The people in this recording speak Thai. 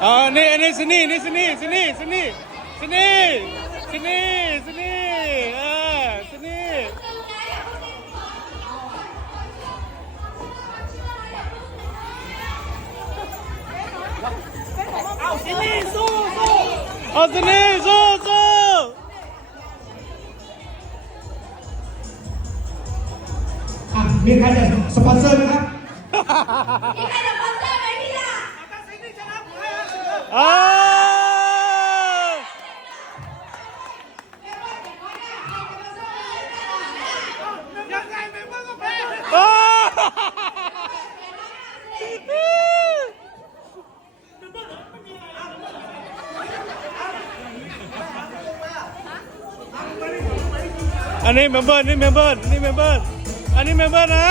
นี่อันนี้ซินี่นี่ซินี่ซินี่ซินี่ซินี่ซินี่ซินี่ซินี่เอาซินี่สู้สู้ เอาซินี่สู้สู้มีใครจะสปอนเซอร์ไหมครับมีใครจะสปอนเซอร์ไหมพี่ล่ะยังไงไม่เมื่อก็แพ้ อันนี้เมมเบอร์นี่เมมเบอร์นี่เมมเบอร์อันนี้เมมเบอร์นะ